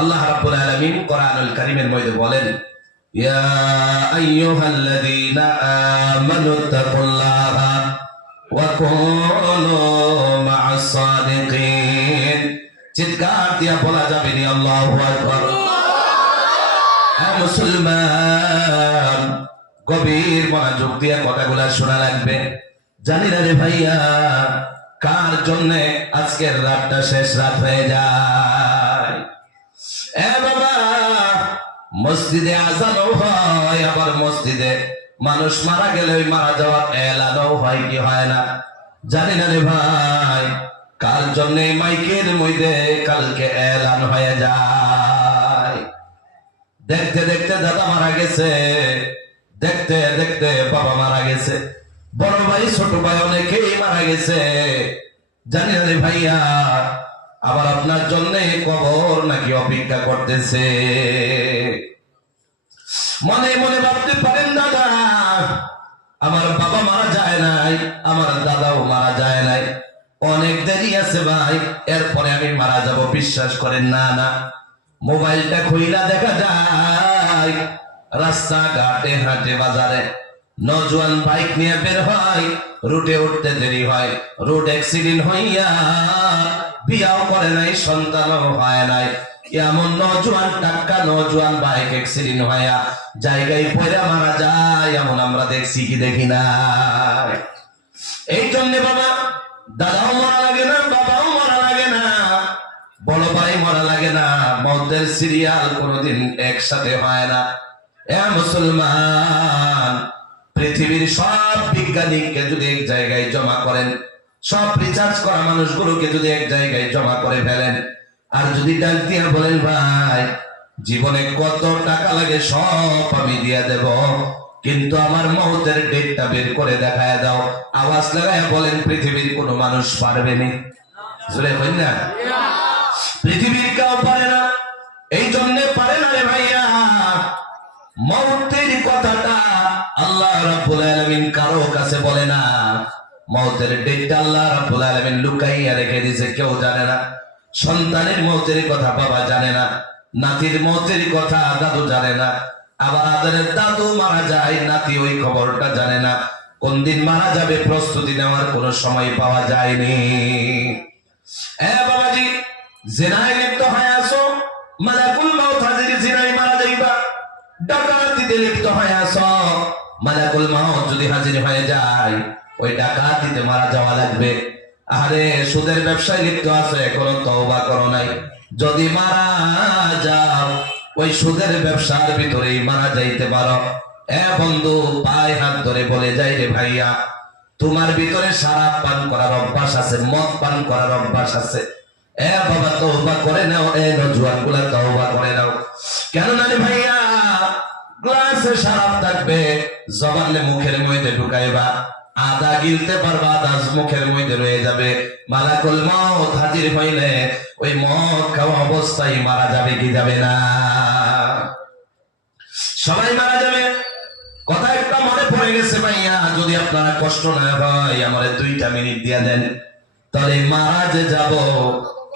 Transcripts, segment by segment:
আল্লাহ রাব্বুল আলামিন কোরআনুল কারীমের মধ্যে বলেন, ইয়া আইয়ুহাল্লাযীনা আমানুত্তাকুল্লাহা ওয়া কুনু মা'আস সাদিকিন। চিৎকার দিয়া বলা যাবে নি আল্লাহু আকবার। মুসলমান, গভীর মনোযোগ দিয়ে কথাগুলা শোনা লাগবে। জানি না রে ভাইয়া, কার জন্য আজকের রাতটা শেষ রাত হয়ে যায়। এ বাবা, মসজিদে আজানও হয়, আবার মসজিদে মানুষ মারা গেলে ওই মারা যাওয়ার এলানও হয় কি হয় না। জানি না রে ভাই, কার জন্য মাইকের মধ্যে কালকে এলান হয়ে যায়। দেখতে দেখতে দাদা মারা গেছে, দেখতে দেখতে বাবা মারা গেছে, বড় ভাই ছোট ভাই অনেকেই মারা গেছে। জানি না রে ভাইয়া, আবার আপনার জন্য কবর নাকি অপেক্ষা করতেছে। মনে মনে ভাবতে পারেন, দাদা আমার বাবা মারা যায় নাই, আমার দাদাও মারা যায় নাই, অনেক দেরি আছে ভাই, এরপরে আমি মারা যাব। বিশ্বাস করেন না, না মোবাইলটা খুইলা দেখা যায় রাস্তাঘাটে হাটে বাজারে নজওয়ান বাইক নিয়ে বের হয়, রুটে উঠতে দেরি হয়, রোড অ্যাক্সিডেন্ট হইয়া বিয়াও করে নাই, সন্তানও হয় নাই, এমন নজওয়ান টাক্কা নজওয়ান বাইক অ্যাক্সিডেন্ট হইয়া জায়গায় পয়রা মারা যায়, এমন আমরা দেখছি কি দেখি না। এই জন্য বাবা, দাদাও মারা লাগে না, বাবাও মারা লাগে না, বড় ভাই মারা লাগে না, মৌতের সিরিয়াল কোনোদিন একসাথে হয় না। এ মুসলমান, পৃথিবীর সব বিজ্ঞানীকে যদি এক জায়গায় জমা করেন, সব রিসার্চ করা মানুষগুলোকে যদি এক জায়গায় জমা করে ফেলেন, আর যদি ডাক দিয়ে বলেন ভাই জীবনে কত টাকা লাগে সব আমি দিয়ে দেব, কিন্তু আমার মৌতের ডেটটা বের করে দেখায় দাও, আওয়াজ লাগায় বলেন পৃথিবীর কোনো মানুষ পারবে না। জোরে বলেন না, পৃথিবীর কেউ পারে না। এই জন্য পারে না রে ভাইয়া, মৌতের কথাটা আল্লাহ রাব্বুল আলামিন কারো কাছে বলে না। মৌতের ডেটটা আল্লাহ রাব্বুল আলামিন লুকাইয়া রেখে দিয়েছে, কেউ জানে না। সন্তানের মৌতের কথা বাবা জানে না, নাতির মৌতের কথা দাদু জানে না, আবার আদরের দাদু মারা যায়, নাতি ওই খবরটা জানে না। কোন দিন মারা যাবে প্রস্তুতি নেওয়ার কোনো সময় পাওয়া যায়নি। এ বাবাজি, জিনায় লিপ্ত হয়ে আসো, মালাকুল মাউত হাজির, জিনায় মারা যাইবা। ডাকাতিতে লিপ্ত হয়ে আসো, মালাকুল মাউত যদি হাজির হয়ে যায় ওই ডাকাতিতে মারা যাওয়া লাগবে। আরে সুদের ব্যবসায় লিপ্ত আছো, এখনো তওবা করো নাই, যদি মারা যাও ওই সুদের ব্যবসার ভিতরেই মারা যাইতে পারো। এ বন্ধু, পায়ে হাত ধরে বলে যাই রে ভাইয়া, তোমার ভিতরে শরাব পান করার অভ্যাস আছে, মদ পান করার অভ্যাস আছে। এ বাবা, তওবা করে নাও, এ নজওয়ান গুলা তওবা করে নাও। কেন না রে ভাইয়া, গ্লাসে শরাব থাকবে, জবানে মুখের মধ্যে ঢুকাইবা, আদা গিলতে পারবা, আদা মুখের মধ্যে রয়ে যাবে। মালাকুল মাউত হাজির হইলে ওই মদ খাওয়া অবস্থায় মারা যাবে কি যাবে না? সবাই মারা যাবে। কথা একটা মনে পড়ে গেছে ভাইয়া, যদি আপনারা কষ্ট না হয় আমার 2টা মিনিট দিয়ে দেন, তাহলে মারা যে যাব,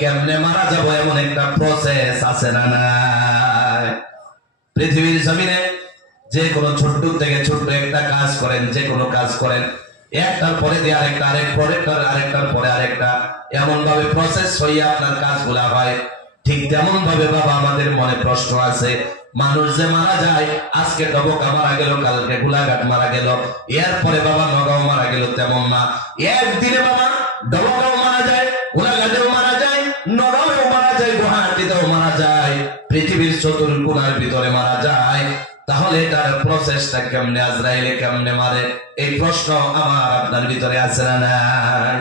কেমনে মারা যাব এমন একটা প্রসেস আছে না নাই? পৃথিবীর জমিনে যে কোনো ছোট্ট থেকে ছোট্ট একটা কাজ করেন, যে কোনো কাজ করেন, একটার পরে দিয়ে আরেকটা, আরেকটার পরে আরেকটা, এমন ভাবে প্রসেস হইয়া আপনার কাজগুলা হয়। ঠিক তেমন ভাবে বাবা আমাদের মনে প্রশ্ন আছে, মানুষ যে মারা যায়, আজকে ডবকা মারা গেল, কালকে গোলাঘাট মারা গেল, এরপরে বাবা নগাঁও মারা গেল, তেমন না। একদিনে বাবা ডবকাও মারা যায়, গোলাঘাটেও মারা যায়, নগাঁও মারা যায়, গুয়াহাটিতেও মারা যায়, পৃথিবীর চতুর্কোণার ভিতরে মারা যায়। তাহলে এটার প্রসেসটা কেমনে, আজরাইলে কেমনে মারে, এই প্রশ্ন আমার আপনার ভিতরে আছে না নাই?